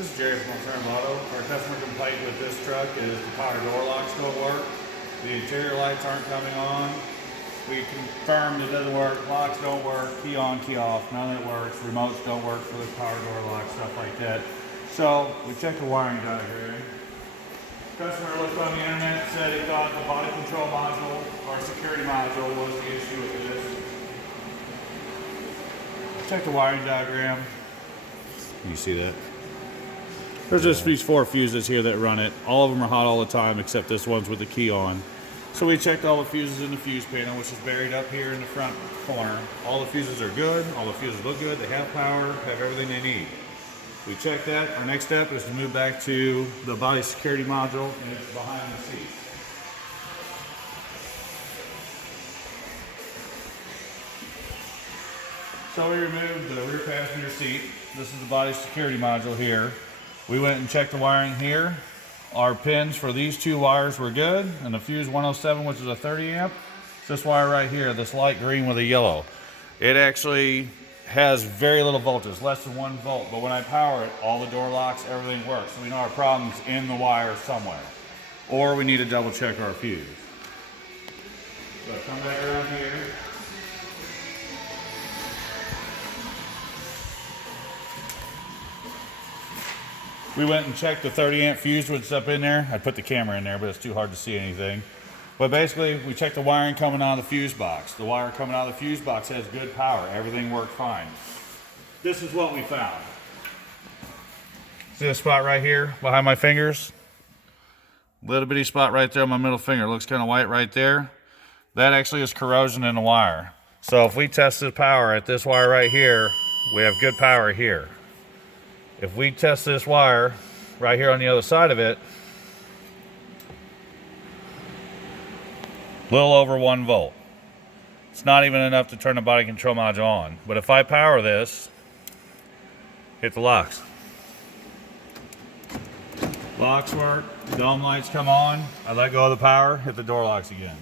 This is Jerry from Alternative Auto. Our customer complaint with this truck is the power door locks don't work. The interior lights aren't coming on. We confirmed it doesn't work. Locks don't work. Key on, key off. None of it works. Remotes don't work for the power door lock, stuff like that. So we checked the wiring diagram. Customer looked on the internet and said he thought the body control module or security module was the issue with this. Check the wiring diagram. You see that? There's just these 4 fuses here that run it. All of them are hot all the time except this one's with the key on. So we checked all the fuses in the fuse panel, which is buried up here in the front corner. All the fuses are good. All the fuses look good. They have power, have everything they need. We checked that. Our next step is to move back to the body security module, and it's behind the seat. So we removed the rear passenger seat. This is the body security module here. We went and checked the wiring here. Our pins for these 2 wires were good, and the fuse 107, which is a 30 amp. This wire right here, this light green with a yellow. It actually has very little voltage, less than 1 volt, but when I power it, all the door locks, everything works. So we know our problem's in the wire somewhere. Or we need to double check our fuse. So come back around here. We went and checked the 30 amp fuse, which is up in there. I put the camera in there, but it's too hard to see anything. But basically, we checked the wiring coming out of the fuse box. The wire coming out of the fuse box has good power. Everything worked fine. This is what we found. See this spot right here behind my fingers? Little bitty spot right there on my middle finger. It looks kind of white right there. That actually is corrosion in the wire. So if we test the power at this wire right here, we have good power here. If we test this wire right here on the other side of it, a little over 1 volt. It's not even enough to turn the body control module on. But if I power this, hit the locks. Locks work, dome lights come on, I let go of the power, hit the door locks again.